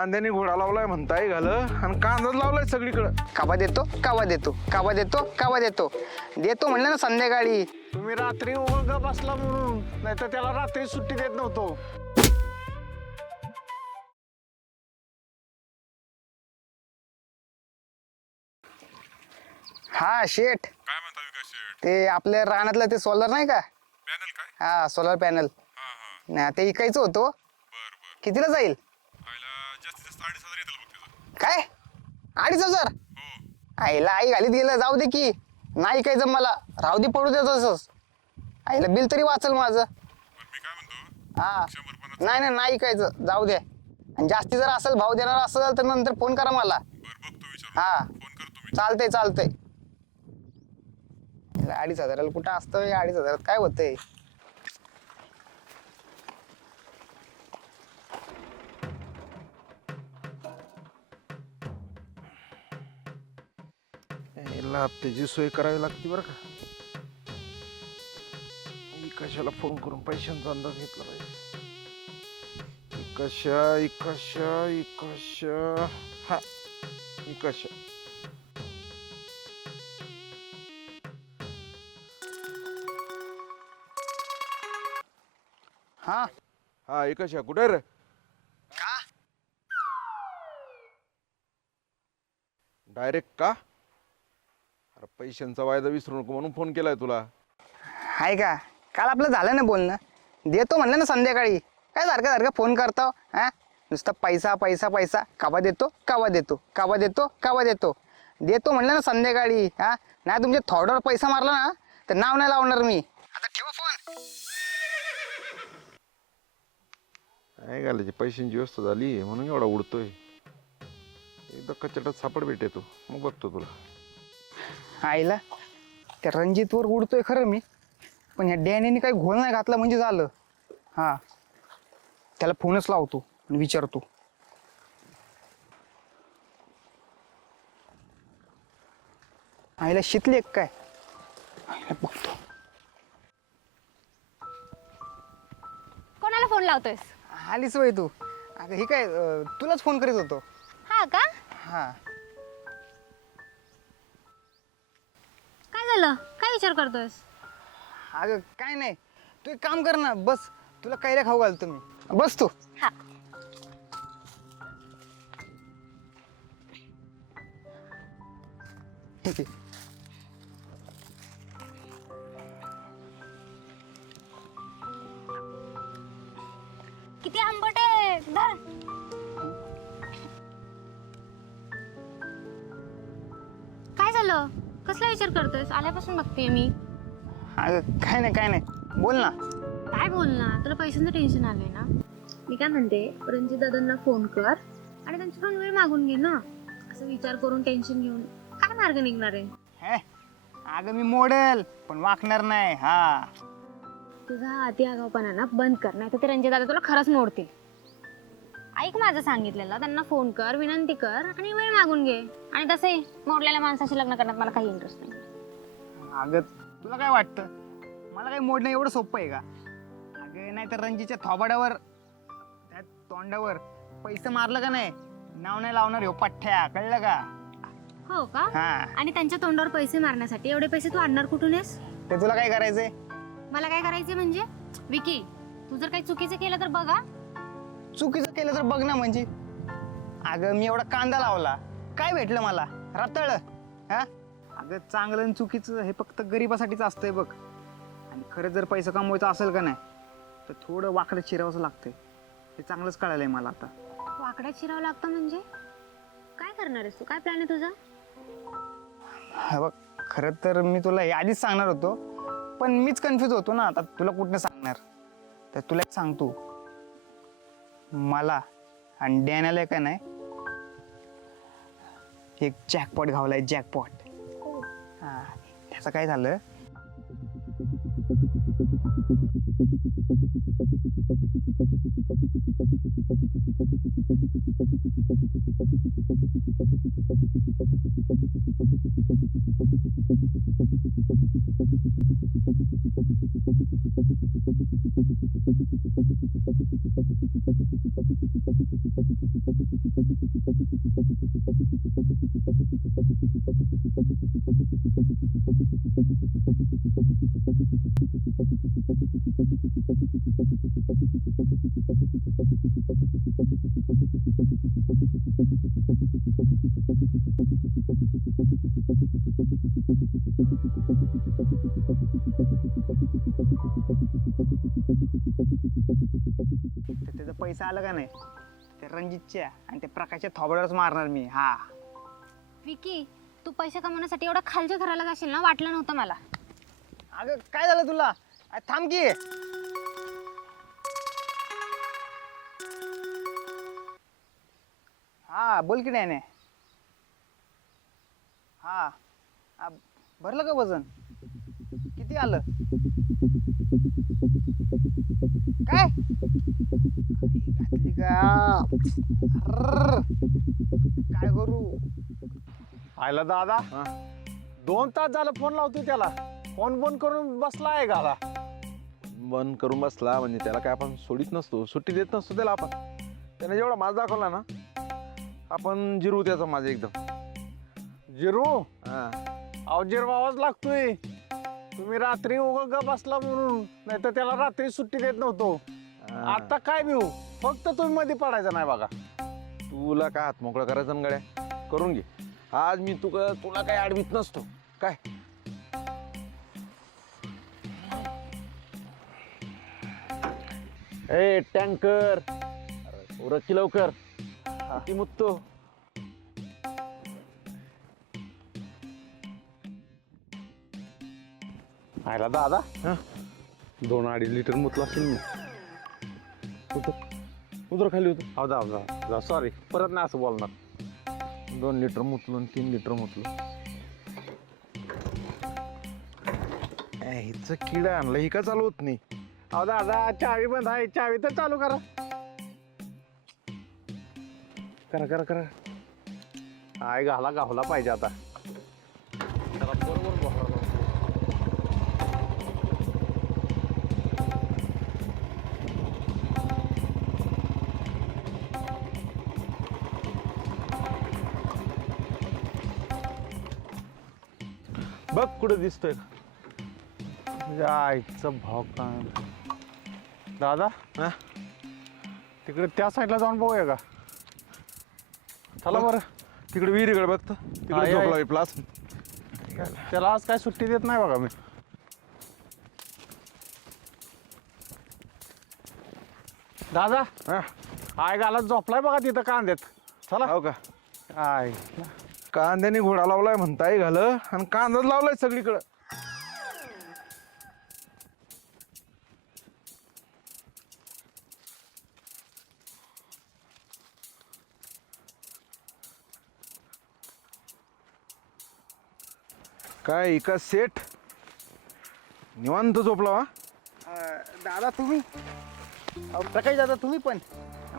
कांद्याने घोडा लावलाय म्हणताय घालं आणि कांदाच लावलाय सगळीकडं. कावा देतो कावा देतो कावा देतो कावा देतो देतो म्हणलं ना संध्याकाळी. तुम्ही रात्री उगा बसला म्हणून, नाही तर त्याला रात्री सुट्टी देत नव्हतो. हा शेठ, काय म्हणता विकास शेठ? ते आपल्या रानातलं ते सोलर नाही का? पॅनल काय? हा सोलर पॅनल. हा हा ना ते इकायचं होतं. बर बर. कितीला जाईल? आईला जास्तीत जास्त 2,500 येतील बघ त्याचं. काय 2,500? हो. आईला आई घालीत गेलं, जाऊ दे की. नाही इकायचं मला, राहू दे पडू दे तसंच. आईला बिल तरी वाचल माझं. पण मी काय म्हणतो, हा 100-50. नाही नाही नाही इकायचं, जाऊ दे. आणि जास्ती जर असेल भाव देणार असेल तर नंतर फोन करा मला. बर बघतो विचारून. हा फोन करतो मी. चालतंय चालतंय. 2,500 कुठं असतं? 2,500 काय होतंय? याला हप्त्याची सोय करावी लागते बरं का. कशाला फोन करून पैशांचा अंदाज घेतला पाहिजे. इकशा हा इकशा. हा हा इकशा कुठे रे? डायरेक्ट का? अरे पैशांचा वायदा विसरू नको म्हणून फोन केलाय तुला. आहे का? काल आपलं झालं ना बोलणं, देतो म्हणलं ना संध्याकाळी. काय सारखं सारखं फोन करतो? हा नुसतं पैसा पैसा पैसा. कावा देतो कावा देतो कावा देतो कावा देतो. देतो म्हणलं ना संध्याकाळी. हा नाही तुमच्या थोड्यावर पैसा मारला ना तर नाव नाही लावणार मी. आता ठेवा फोन. काय घालायची पैशांची व्यवस्था झाली म्हणून एवढा उडतोय. एकदा कचटात सापड भेटे तू मग बघतो तुला. आईला त्या रणजितवर उडतोय खरं मी, पण ह्या डॅनीने काही घोळ नाही घातला म्हणजे झालं. हा त्याला फोनच लावतो आणि विचारतो. आईला शितली एक काय? आईला बघतो. कोणाला फोन लावतोयस? आलीच वय तू. अगं ही काय तुलाच फोन करीत होतो. हा का? हा काय झालं? काय विचार करतोयस? अगं काय नाही, तू एक काम कर ना, बस तुला कैऱ्या खाऊ घालतो मी. बस तू. हा. ठीक आहे. किती आंबट आहे. धर. काय झालं? कसला विचार करतोयस? आल्यापासून बघतेय मी. अगं काय नाही काय नाही, बोल ना. काय बोलणार? तुला पैशांचं टेन्शन आलंय ना? मी काय म्हणते, रणजित दादांना फोन कर आणि त्यांच्याकडून वेळ मागून घे ना. असं विचार करून टेन्शन घेऊन काय मार्ग निघणार आहे? हे अगं मी मोडेल पण वाकणार नाही. हा तुझा अति आगाऊपणा ना बंद कर, नाही तर ते रणजित दादा तुला खरंच मोडतील. ऐक माझं सांगितलेलं, त्यांना फोन कर, विनंती कर आणि वेळ मागून घे. आणि तसे मोडलेल्या माणसाशी लग्न करण्यात मला काही इंटरेस्ट नाही. अगं तुला काय वाटतं, मला काही मोडणं एवढं सोपं आहे का? अगं नाही तर रणजीच्या थोबाड्यावर त्या तोंडावर पैसे मारलं का नाही, नाव नाही लावणार हो पठ्ठ्या, कळलं का? हो का? हा आणि त्यांच्या तोंडावर पैसे मारण्यासाठी एवढे पैसे तू आणणार कुठून आहेस? ते तुला काय करायचंय? मला काय करायचे म्हणजे? विकी, तू जर काही चुकीचं केलं तर बघा. चुकीचं केलं तर बघ ना. म्हणजे अगं मी एवढा कांदा लावला, काय भेटलं मला? रताळ. हा अगं चांगलं आणि चुकीचं हे फक्त गरिबासाठीच असतंय बघ. आणि खरं जर पैसा कमवायचा असेल का नाही तर थोडं वाकडं चिरावंच लागतंय. हे चांगलंच कळालंय मला आता. वाकड्यात शिरावं लागतं म्हणजे? काय करणार आहेस तू? काय प्लॅन आहे तुझा? हा बघ, खरं तर मी तुला हे आधीच सांगणार होतो, पण मीच कन्फ्यूज होतो ना. आता तुला कुठनं सांगणार? तर तुला एक सांगतो, मला आणि डॅनला काय नाही एक जॅकपॉट घावलाय. जॅकपॉट. हा त्याचं काय झालं, तर त्याचा पैसा आला का नाही ते रणजितच्या आणि ते प्रकाशच्या थोबड्यावरच मारणार मी. हा विकी तू पैसे कमवण्यासाठी एवढा खालच्या थराला जाशील ना वाटलं नव्हतं मला. अगं काय झालं तुला? थांब की. हा बोल की नाही. हा हा, भरलं का वजन? किती आलं? काय घातली का? अर्र, काय करू? आयला दादा हा. 2 तास झालं फोन लावतोय त्याला. फोन बंद करून बसला आहे गाला. बंद करून बसला म्हणजे त्याला काय आपण सोडीत नसतो, सुट्टी देत नसतो त्याला आपण. त्याने जेवढा माज दाखवला ना आपण जिरू त्याचा माझा एकदम. जिरू हा अहो जिरवावाच लागतोय. तुम्ही रात्री उगा बसला म्हणून, नाही तर त्याला रात्री सुट्टी देत नव्हतो. हा. आता काय भिऊ, फक्त तुम्ही मध्ये पडायचं नाही बघा. तुला काय हात मोकळा करायचं ना गड्या, करून घे. आज मी तुला काय अडवीत नसतो काय. ए टँकर उरक की लवकर, ती मुत्तो. आयला दादा हा? 2-2.5 लिटर मुतला असेल मी. उतर खाली होतं. हो जा सॉरी, परत नाही असं बोलणार. 2 लिटर मुतलो आणि 3 लिटर मुतलो. हिचं किडा आणलं, ही का चालू होत नाही. अहो दादा चावी बंद आहे, चावी तर चालू करा. करा आय गावला पाहिजे आता. त्याला बरोबर घाला. बघ कुठं दिसतोय का? तुझ्या आईचं भाव काय दादा. हा? तिकडे त्या साईडला जाऊन बघूया का? चला बरं. तिकडे विहिरीकडे बघतो, आहे, तिकडे आहे. झोपला प्लास. त्याला आज काय सुट्टी देत नाही बघा मी. दादा हा आय गाला झोपलाय बघा तिथं कांद्यात. चला. हो का? आय कांद्याने घोडा लावलाय म्हणताय घालं, आणि कांदाच लावलाय सगळीकडं. काय एका सेट निवांत झोपला वा? दादा तुम्ही? प्रकाश दादा तुम्ही पण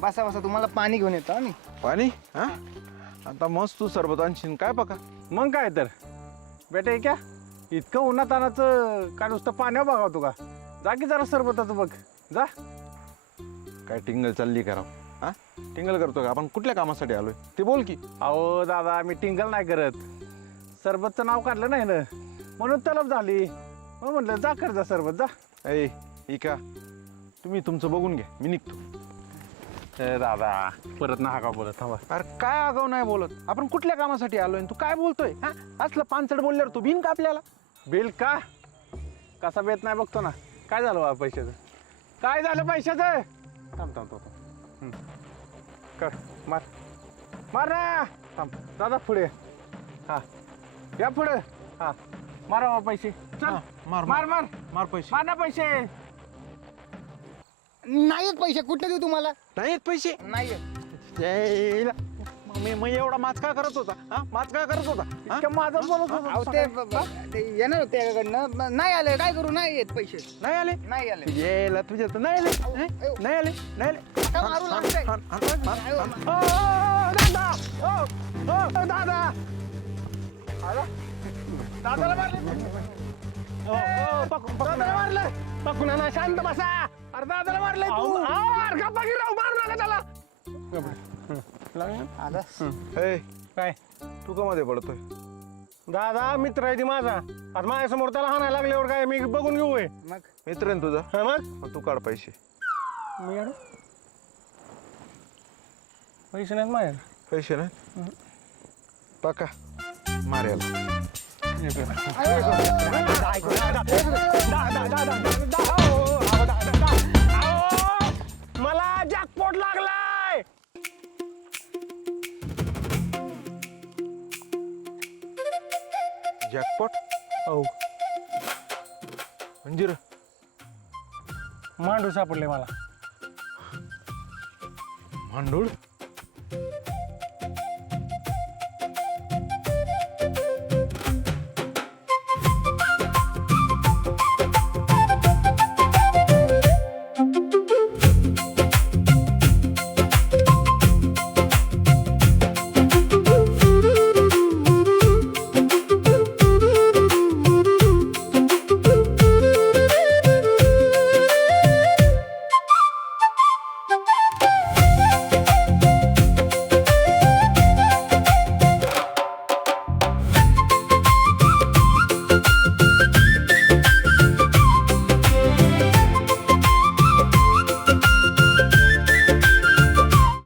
बसा तुम्हाला पाणी घेऊन येतो आम्ही. पाणी? हा आता मस्त तू सरबत आणशील काय बघा. मग काय तर बेटा हे क्या इतकं उन्हात आणायचं का नुसतं पाण्यावर बघावतो का? जा की जरा सरबताचं बघ जा. काय टिंगल चालली करा? हा टिंगल करतो का आपण? कुठल्या कामासाठी आलोय ते बोल की. अहो दादा मी टिंगल नाही करत. सरबतचं नाव काढलं नाही ना म्हणून तलब झाली. मग म्हटलं जा कर जा सरबत जा. ऐ इका तुम्ही तुमचं बघून घ्या, मी निघतो. ए दादा परत ना का बोलत हवा. अरे काय आगाव नाही बोलत, आपण कुठल्या कामासाठी आलोय तू काय बोलतोय? हा असलं पानचड बोलल्यावर तू भिन का आपल्याला? बिल का कसा बेत नाही बघतो ना. काय झालं बा पैशाचं? काय झालं पैशाचं? थांब कर मार मार ना. थांब दादा पुढे. हा या पुढे. हा मारा बा पैसे. चल हा, मार मार मार मार पैसे. मार ना पैसे. नाहीत पैसे कुठले देऊ तुम्हाला? नाहीत पैसे? नाही. मी एवढा माच का करत होता हा माच का करत होता हा? इतकं माझं बोलत अहो होतो ते येणार होते याकडनं नाही आले काय करू नाही येत पैसे नाही आले नाही आले येला तुझ्या तर नाही आले हे? नाही आले नाही आले का मारू लागताय? दादा दादा दादाला मारलं दादाला मारलं पकडून आणा, शांत बसा. अरे दादाला मारलंय तू अरे गप्पा की राव मारू नका त्याला आला हे काय तू का मध्ये पडतोय दादा मित्र आहे ती माझा आता माझ्यासमोर त्याला हाणायला लागल्यावर काय मी बघून घेऊ होय. मग मित्र आहे ना तुझा हा मग मग तू काढ पैसे मी येणार? पैसे नाहीत माझ्या पैसे नाही पका मार्याला मला जॅकपॉट लागलाय जॅकपॉट हो अंजीर मांडू सापडले मला भांडूळ